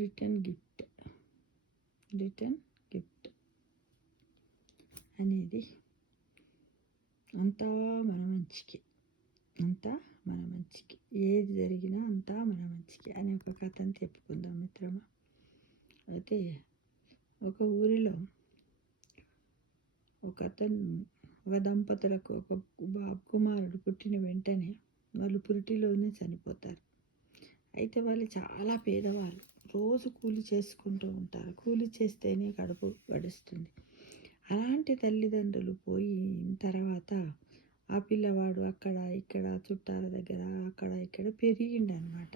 Return gift. Return gift అనేది అంతా మన మంచికి, అంతా మన మంచికి, ఏది జరిగినా అంతా మన మంచికి అనే ఒక కథను చెప్పుకుందాం మిత్రమా. అయితే ఒక ఊరిలో ఒక దంపతులకు ఒక కుమారుడు పుట్టిన వెంటనే వాళ్ళు పురిటిలోనే చనిపోతారు. అయితే వాళ్ళు చాలా పేదవాళ్ళు, రోజు కూలి చేసుకుంటూ ఉంటారు. కూలి చేస్తేనే కడుపు గడుస్తుంది. అలాంటి తల్లిదండ్రులు పోయిన తర్వాత ఆ పిల్లవాడు అక్కడ ఇక్కడ చుట్టాల దగ్గర అక్కడ ఇక్కడ పెరిగిండనమాట.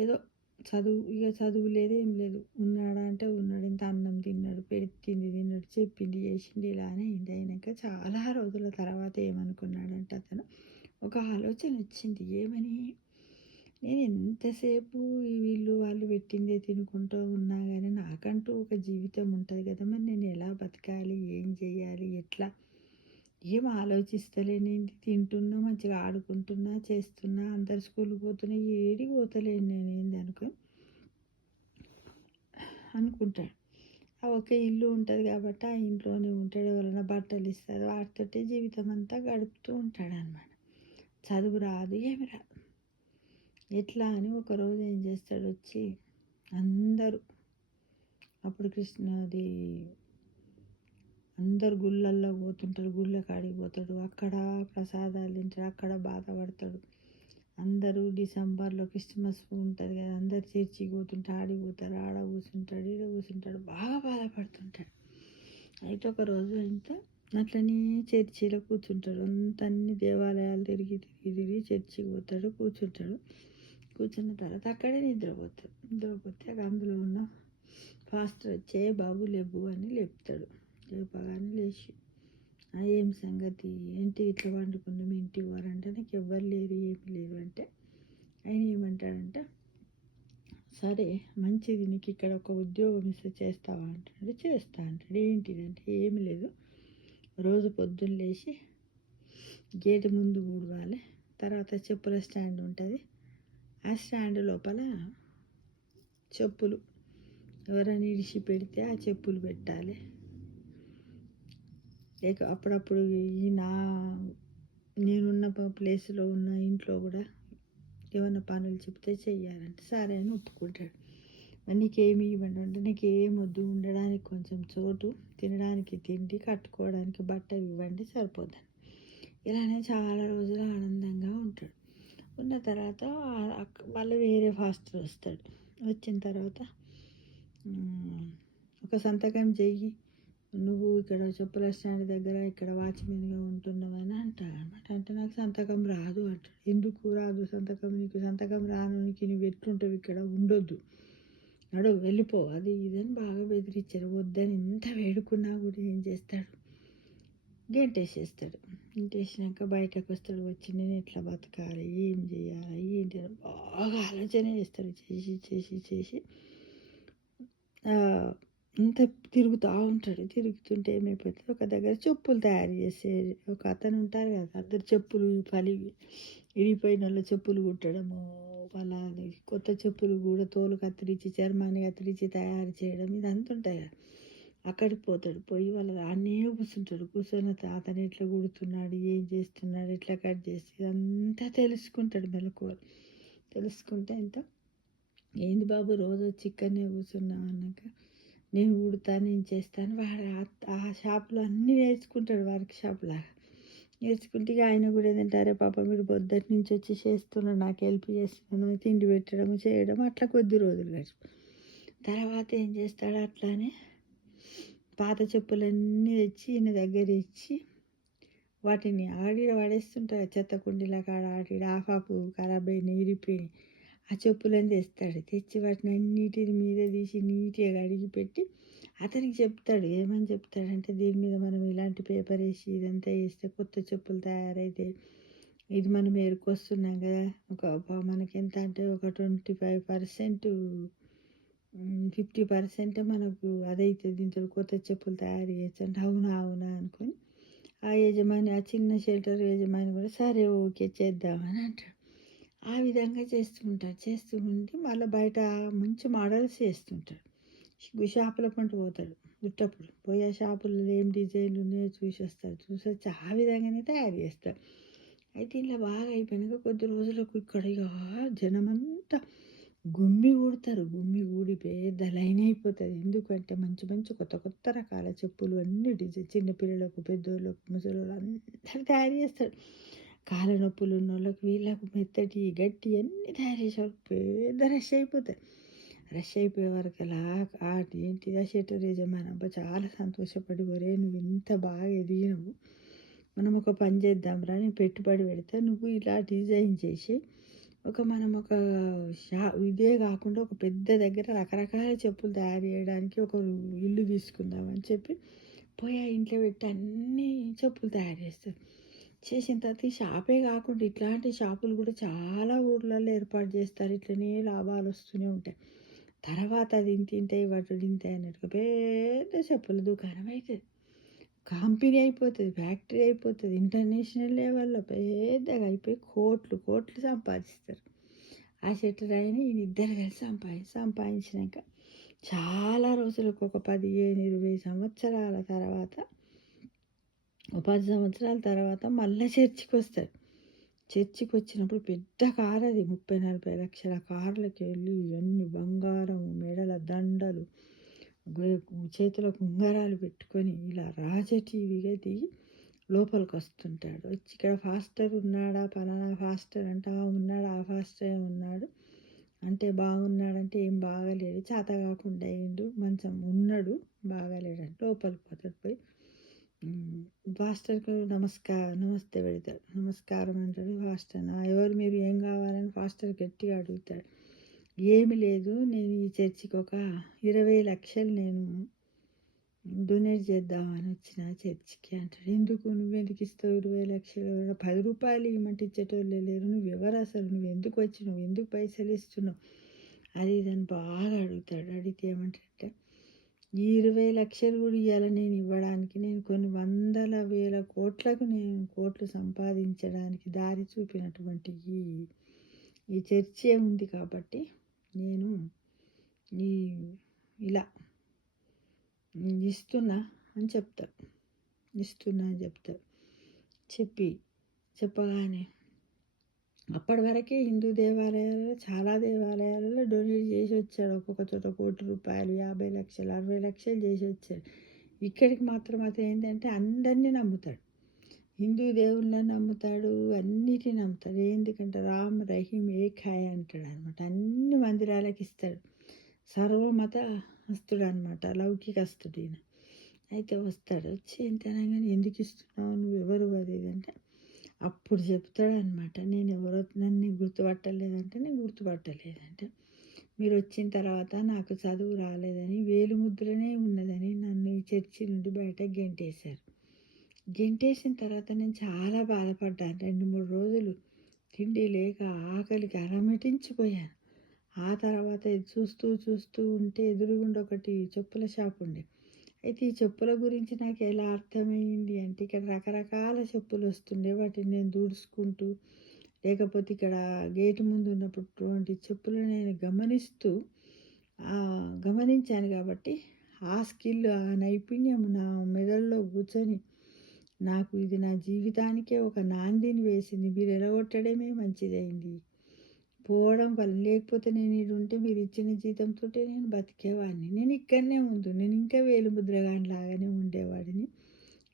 ఏదో చదువు లేదు, ఏం లేదు. ఉన్నాడా అంటే ఉన్నాడు, ఇంత అన్నం తిన్నాడు, పెట్టింది తిన్నాడు, చెప్పింది చేసింది, ఇలానే అయింది. అయినాక చాలా రోజుల తర్వాత ఏమనుకున్నాడంటే అతను ఒక ఆలోచన వచ్చింది. ఏమని, నేను ఎంతసేపు వీళ్ళు వాళ్ళు పెట్టిందే తినుకుంటూ ఉన్నా కానీ నాకంటూ ఒక జీవితం ఉంటుంది కదా, మరి నేను ఎలా బతకాలి, ఏం చేయాలి, ఎట్లా, ఏం ఆలోచిస్తలేను. తింటున్నా, మంచిగా ఆడుకుంటున్నా, చేస్తున్నా, అందరు స్కూల్కి పోతున్నా, ఏడికి పోతలేను నేను ఏంది అనుకుంటాడు. ఒకే ఇల్లు ఉంటుంది కాబట్టి ఆ ఇంట్లోనే ఉంటాడు, ఎవరైనా బట్టలు ఇస్తారు, వాటితోటి జీవితం అంతా గడుపుతూ ఉంటాడు అన్నమాట. చదువు రాదు, ఏమి రాదు. ఎట్లా అని ఒకరోజు ఏం చేస్తాడు, వచ్చి అందరూ అప్పుడు అందరు గుళ్ళల్లో పోతుంటారు, గుళ్ళ కాడికి పోతాడు, అక్కడ ప్రసాదాలు తింటాడు, అక్కడ బాధపడతాడు. అందరూ డిసెంబర్లో క్రిస్మస్ ఉంటుంది కదా, అందరు చర్చికి పోతుంటే ఆడిపోతారు, ఆడ కూర్చుంటాడు, ఈడ కూర్చుంటాడు, బాగా బాధపడుతుంటాడు. అయితే ఒకరోజు అయితే అట్లనే చర్చిలో కూర్చుంటాడు. అన్ని దేవాలయాలు తిరిగి చర్చికి పోతాడు, కూర్చున్న తర్వాత అక్కడే నిద్రపోతే అందులో ఉన్న ఫాస్టర్ వచ్చే బాబు లేవు అని లేపుతాడు. లేపగానే లేచి ఏం సంగతి, ఏంటి ఇట్లా వండుకున్నాం, ఇంటికి వారంటే నాకు ఎవ్వరు లేరు, ఏమి లేరు అంటే ఆయన ఏమంటాడంటే, సరే మంచిది, నీకు ఇక్కడ ఒక ఉద్యోగం ఇస్తే చేస్తావా అంటాడు. చేస్తా అంటాడు. ఏంటిదంటే, ఏమి లేదు, రోజు పొద్దున్న లేచి గేటు ముందు ఊడవాలి, తర్వాత చెప్పుల స్టాండ్ ఉంటుంది, ఆ స్టాండ్ లోపల చెప్పులు ఎవరైనా ఇడిచి పెడితే ఆ చెప్పులు పెట్టాలి. లేక అప్పుడప్పుడు నేనున్న ప్లేస్లో ఉన్న ఇంట్లో కూడా ఏమైనా పనులు చెప్తే చెయ్యాలంటే సరే అని ఒప్పుకుంటాడు. నీకేమి ఇవ్వండి అంటే, నీకు ఏం వద్దు, ఉండడానికి కొంచెం చోటు, తినడానికి తిండి, కట్టుకోవడానికి బట్ట ఇవ్వండి సరిపోతుంది. ఇలానే చాలా రోజులు ఆనందంగా ఉంటాడు. ఉన్న తర్వాత మళ్ళీ వేరే ఫాస్టర్ వస్తాడు. వచ్చిన తర్వాత ఒక సంతకం చెయ్యి, నువ్వు ఇక్కడ చెప్పుల స్టాండ్ దగ్గర ఇక్కడ వాచ్మెన్గా ఉంటున్నావని అంటాడు అనమాట. అంటే నాకు సంతకం రాదు అంటాడు. ఎందుకు రాదు సంతకం, నీకు సంతకం రానునికి నువ్వు ఎట్లుంటావు, ఇక్కడ ఉండొద్దు, వెళ్ళిపో, అది ఇదని బాగా బెదిరించారు. వద్దని ఎంత వేడుకున్నా కూడా ఏం చేస్తాడు, గెంటేసేస్తాడు. గెంటేసినాక బయటకు వస్తాడు. వచ్చి నేను ఎట్లా బతకాలి, ఏం చేయాలి, ఏంటి బాగా ఆలోచన చేస్తాడు. చేసి ఇంత తిరుగుతూ ఉంటాడు. తిరుగుతుంటే ఏమైపోతుంది, ఒక దగ్గర చెప్పులు తయారు చేసే ఒక అతను ఉంటారు కదా, అందరు చెప్పులు ఇరిగిపోయిన వాళ్ళ చెప్పులు కుట్టడము, వాళ్ళ కొత్త చెప్పులు కూడా తోలు కత్తిరించి చర్మాన్ని కత్తిరించి తయారు చేయడం, ఇదంతా ఉంటాయి కదా. అక్కడికి పోతాడు. పోయి వాళ్ళ అన్నీ కూర్చున్న అతను ఎట్లా కుడుతున్నాడు, ఏం చేస్తున్నాడు, ఎట్లా కట్ చేసి ఇదంతా తెలుసుకుంటాడు. మెలకువలు తెలుసుకుంటే ఎంత, ఏంది బాబు రోజు వచ్చి ఇక్కడనే కూర్చున్నావు అన్నాక, నేను కుడతాను, నేను చేస్తాను. వాడు ఆ షాప్లో అన్నీ నేర్చుకుంటాడు, వర్క్ షాప్ లాగా నేర్చుకుంటే ఆయన కూడా ఏంటంటే, అరే పాప మీరు పొద్దుటి నుంచి వచ్చి చేస్తున్నాడు, నాకు హెల్ప్ చేస్తున్నాను, తిండి పెట్టడం చేయడం, అట్లా కొద్ది రోజులు గడిచి తర్వాత ఏం చేస్తాడు, అట్లానే పాత చెప్పులన్నీ తెచ్చి ఈయన దగ్గర ఇచ్చి వాటిని ఆడిడ పడేస్తుంటారు. చెత్త కుండీల కాడ ఆడిడ ఆఫాపు ఖరాబ్ అయినాయి, ఇరిపోయినాయి. ఆ చెప్పులని తెచ్చి వాటిని అన్నిటిని మీద తీసి నీట్గా కడిగి పెట్టి అతనికి చెప్తాడు. ఏమని చెప్తాడంటే, దీని మీద మనం ఇలాంటి పేపర్ వేసి ఇదంతా వేస్తే కొత్త చెప్పులు తయారైతే, ఇది మనం ఏరుకొస్తున్నాం కదా, మనకి ఎంత అంటే ఒక 25% 50% మనకు అదైతే దీంతో కొత్త చెప్పులు తయారు చేయొచ్చు అంటే, అవునా అనుకొని ఆ చిన్న షెల్టర్ యజమాని కూడా సరే ఓకే చేద్దామని అంటాడు. ఆ విధంగా చేస్తూ ఉంటారు. చేస్తూ ఉండి మళ్ళా బయట మంచి మోడల్స్ చేస్తుంటాడు. షాపుల పంట పోతాడు ఉట్టప్పుడు. పోయి ఆ షాపులలో ఏం డిజైన్లు ఉన్నాయో చూసొస్తాడు. చూసొచ్చి ఆ విధంగానే తయారు చేస్తాడు. అయితే ఇలా బాగా అయిపోయినాక కొద్ది రోజులకు ఇక్కడ ఇక జనమంతా గుమిగూడతారు. గుమిగూడి పెద్ద లైన్ అయిపోతది. ఎందుకంటే మంచి మంచి కొత్త కొత్త రకాల చెప్పులు అన్నీ చిన్న పిల్లలకు, పెద్దోళ్ళకు, ముసలోళ్ళు అందరూ తయారు చేస్తాడు. కాళ్ళ నొప్పులు ఉన్నోళ్ళకి, వీళ్ళకు మెత్తటి, గట్టి అన్నీ తయారు చేసేవాళ్ళు. పెద్ద రష్ అయిపోతది. రష్ అయిపోయే వరకలా ఏంటిది ఆ షట్టర్ యజమాని అబ్బా చాలా సంతోషపడి, ఒరేయ్ నువ్వు ఇంత బాగా ఎదిగినవు. మనం ఒక పని చేద్దాంరా, నేను పెట్టుబడి పెడతా. నువ్వు ఇలా డిజైన్ చేసి మనం ఒక ఇదే కాకుండా ఒక పెద్ద దగ్గర రకరకాల చెప్పులు తయారు చేయడానికి ఒక ఇల్లు తీసుకుందామని చెప్పి పోయి ఆ ఇంట్లో పెట్టి అన్నీ చెప్పులు తయారు చేస్తారు. చేసిన తర్వాత ఈ షాపే కాకుండా ఇట్లాంటి షాపులు కూడా చాలా ఊర్లలో ఏర్పాటు చేస్తారు. ఇట్లనే లాభాలు వస్తూనే ఉంటాయి. తర్వాత అది ఇంత ఇంత వాటి ఇంత అన్నట్టుగా పెద్ద చెప్పుల దుకాణం అవుతుంది. కంపెనీ అయిపోతుంది, ఫ్యాక్టరీ అయిపోతుంది, ఇంటర్నేషనల్ లెవెల్లో పెద్దగా అయిపోయి కోట్లు కోట్లు సంపాదిస్తారు. ఆ షట్టర్ ఆయన ఈయన ఇద్దరు కలిసి సంపాదించినాక చాలా రోజులకు ఒక 15, 20 సంవత్సరాల తర్వాత 10 సంవత్సరాల తర్వాత మళ్ళీ చర్చికి వస్తాడు. చర్చికి వచ్చినప్పుడు పెద్ద కారు అది 30, 40 లక్షల కార్లకి వెళ్ళి ఇవన్నీ బంగారం, మెడల దండలు, చేతులకు ఉంగరాలు పెట్టుకొని ఇలా రాజటీవీగా దిగి లోపలికి వస్తుంటాడు. వచ్చి ఇక్కడ ఫాస్టర్ ఉన్నాడా, పలానా ఫాస్టర్ అంటే ఉన్నాడు, ఆ ఫాస్టరే ఉన్నాడు అంటే బాగున్నాడంటే ఏం బాగాలేడు, చేత కాకుండా అయిండు, మంచం ఉన్నాడు బాగాలేడంటే లోపలికి పోతాడు. పోయి ఫాస్టర్కు నమస్తే పెడతాడు. నమస్కారం అంటాడు. ఫాస్టర్ ఎవరు మీరు, ఏం కావాలని ఫాస్టర్ గట్టిగా అడుగుతాడు. ఏమి లేదు, నేను ఈ చర్చికి ఒక 20 లక్షలు నేను డొనేట్ చేద్దామని వచ్చిన చర్చికి అంటాడు. ఎందుకు, నువ్వెందుకు ఇస్తావు 20 లక్షలు? 10 రూపాయలు ఇవ్వమంటే ఇచ్చేటోళ్ళే లేరు. నువ్వు ఎవరు అసలు, నువ్వు ఎందుకు వచ్చినావు, ఎందుకు పైసలు ఇస్తున్నావు, అది ఇదని బాగా అడుగుతాడు. అడిగితే ఏమంటాడంటే ఈ 20 లక్షలు కూడా ఇవ్వాలి నేను ఇవ్వడానికి, నేను కొన్ని వందల వేల కోట్లకు నేను కోట్లు సంపాదించడానికి దారి చూపినటువంటి ఈ చర్చే ఉంది కాబట్టి నేను ఈ ఇలా ఇస్తున్నా అని చెప్తాడు. ఇస్తున్నా అని చెప్తాడు. చెప్పగానే అప్పటి వరకే హిందూ దేవాలయాలలో చాలా దేవాలయాలలో డొనేట్ చేసి వచ్చాడు. ఒక్కొక్క చోట ₹1,00,00,000, 50 లక్షలు, 60 లక్షలు చేసి వచ్చాడు. ఇక్కడికి మాత్రం ఏంటంటే అందరినీ నమ్ముతాడు. హిందూ దేవుళ్ళని నమ్ముతాడు, అన్నిటిని నమ్ముతాడు. ఎందుకంటే రామ్ రహీం ఏకాయ అంటాడు అనమాట. అన్ని మందిరాలకు ఇస్తాడు. సర్వమత హస్తుడు అనమాట, లౌకికస్తుడు ఈయన. అయితే వస్తాడు. వచ్చి ఏంటనగానే ఎందుకు ఇస్తున్నావు, నువ్వు ఎవరు అది అంటే అప్పుడు చెప్తాడు అనమాట. నేను ఎవరో నన్ను గుర్తుపట్టలేదంటే, నేను గుర్తుపట్టలేదంటే మీరు వచ్చిన తర్వాత నాకు చదువు రాలేదని, వేలు ముద్రనే ఉన్నదని నన్ను ఈ చర్చి నుండి బయటకు గెంటేశారు. గెంటేసిన తర్వాత నేను చాలా బాధపడ్డాను. 2-3 రోజులు తిండి లేక ఆకలికి అలమటించిపోయాను. ఆ తర్వాత చూస్తూ ఉంటే ఎదురుగుండా ఒకటి చెప్పుల షాప్ ఉండే. అయితే ఈ చెప్పుల గురించి నాకు ఎలా అర్థమైంది అంటే, ఇక్కడ రకరకాల చెప్పులు వస్తుండే, వాటిని నేను దూడుచుకుంటూ, లేకపోతే ఇక్కడ గేటు ముందు ఉన్నటువంటి చెప్పులు నేను గమనించాను కాబట్టి ఆ స్కిల్, ఆ నైపుణ్యం నా మెదడులో కూర్చొని నాకు ఇది నా జీవితానికే ఒక నాందిని వేసింది. మీరు ఎలగొట్టడమే మంచిదైంది. పోవడం వల్ల, లేకపోతే నేను ఇది ఉంటే మీరు ఇచ్చిన జీతంతో నేను బతికేవాడిని. నేను ఇక్కడనే నేను ఇంకా వేలు ముద్రగాని లాగానే ఉండేవాడిని.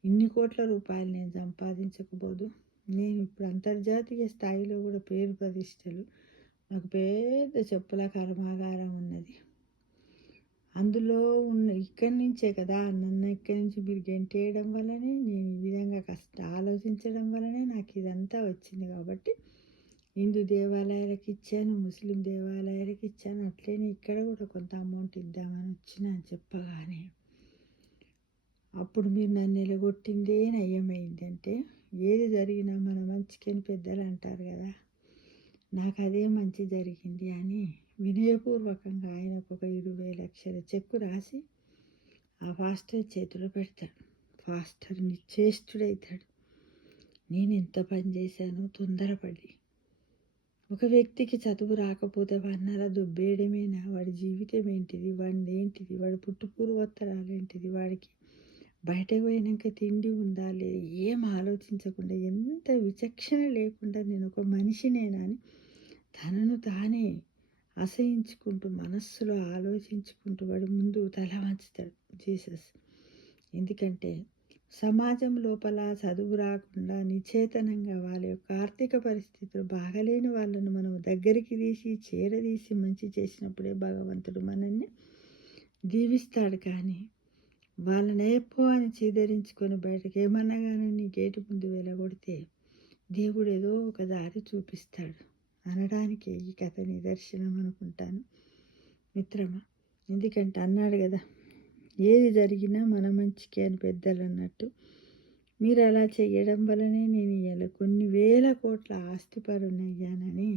ఇన్ని కోట్ల రూపాయలు నేను సంపాదించకపోదు. నేను ఇప్పుడు అంతర్జాతీయ స్థాయిలో కూడా పేరు ప్రతిష్టలు, నాకు పెద్ద చెప్పుల కర్మాగారం ఉన్నది. అందులో ఇక్కడి నుంచే కదా నన్ను ఇక్కడి నుంచి మీరు గెంటేయడం వల్లనే, నేను ఈ విధంగా ఆలోచించడం వల్లనే నాకు ఇదంతా వచ్చింది. కాబట్టి హిందూ దేవాలయాలకు ఇచ్చాను, ముస్లిం దేవాలయాలకు ఇచ్చాను, అట్లనే ఇక్కడ కూడా కొంత అమౌంట్ ఇద్దామని వచ్చిన అని చెప్పగానే అప్పుడు మీరు నన్ను ఎలగొట్టిందే నయ్యమైంది. అంటే ఏది జరిగినా మన మంచికని పెద్దలు అంటారు కదా, నాకు అదే మంచి జరిగింది అని వినయపూర్వకంగా ఆయనకు ఒక 20 లక్షల చెక్కు రాసి ఆ ఫాస్టర్ చేతిలో పెడతాడు. ఫాస్టర్ నిశ్చేష్టుడవుతాడు. నేను ఎంత పని చేశానో తొందరపడి, ఒక వ్యక్తికి చదువు రాకపోతే వాడినలా దొబ్బేయడమేనా? వాడి జీవితం ఏంటిది? వాడిదేంటిది? వాడి పుట్టు పూర్వోత్తరాలేంటిది? వాడికి బయటకు పోయినంక తిండి ఉందా? లేదా? ఏం ఆలోచించకుండా ఎంత విచక్షణ లేకుండా నేనొక మనిషినేనా అని తనను తానే అసహించుకుంటూ మనస్సులో ఆలోచించుకుంటూ వాడి ముందు తల వంచుతాడు జీసస్. ఎందుకంటే సమాజం లోపల చదువు రాకుండా నిచేతనంగా వాళ్ళ యొక్క ఆర్థిక పరిస్థితులు బాగలేని వాళ్ళను మనం దగ్గరికి తీసి చేరదీసి మంచి చేసినప్పుడే భగవంతుడు మనల్ని దీవిస్తాడు. కానీ వాళ్ళని ఎప్పో అని చీదరించుకొని బయటకు ఏమన్నా కానీ నీ గేటు ముందు వెళ్ళగొడితే దేవుడు ఏదో ఒక దారి చూపిస్తాడు అనడానికి ఈ కథ నిదర్శనం అనుకుంటాను మిత్రమా. ఎందుకంటే అన్నాడు కదా, ఏది జరిగినా మన మంచికే అని పెద్దలు అన్నట్టు. మీరు అలా చేయడం వలనే నేను ఇలా కొన్ని వేల కోట్ల ఆస్తిపరునయ్యానని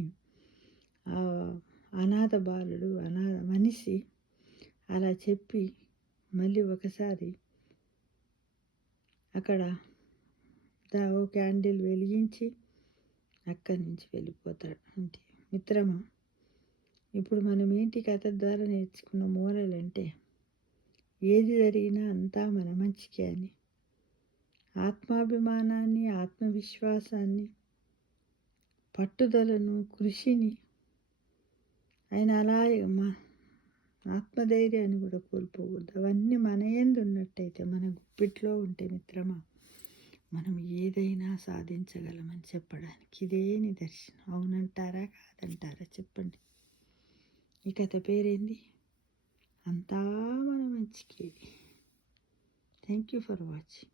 ఆ అనాథ బాలుడు అనాథ మనిషి అలా చెప్పి మళ్ళీ ఒకసారి అక్కడ ఓ క్యాండిల్ వెలిగించి అక్కడి నుంచి వెళ్ళిపోతాడు. అంటే మిత్రమా, ఇప్పుడు మనం ఏంటి కథ ద్వారా నేర్చుకున్న మూలలంటే ఏది జరిగినా అంతా మన మంచికే అని ఆత్మాభిమానాన్ని, ఆత్మవిశ్వాసాన్ని, పట్టుదలను, కృషిని ఆయన అలాగే ఆత్మధైర్యాన్ని కూడా కోల్పోకూడదు. అవన్నీ మన యందు ఉన్నట్టయితే, మన గుప్పిట్లో ఉంటే మిత్రమా, మనం ఏదైనా సాధించగలమని చెప్పడానికి ఇదే నిదర్శనం. అవునంటారా కాదంటారా చెప్పండి. ఈ కథ పేరేంది? అంతా మన మంచికే. Thank you for watching.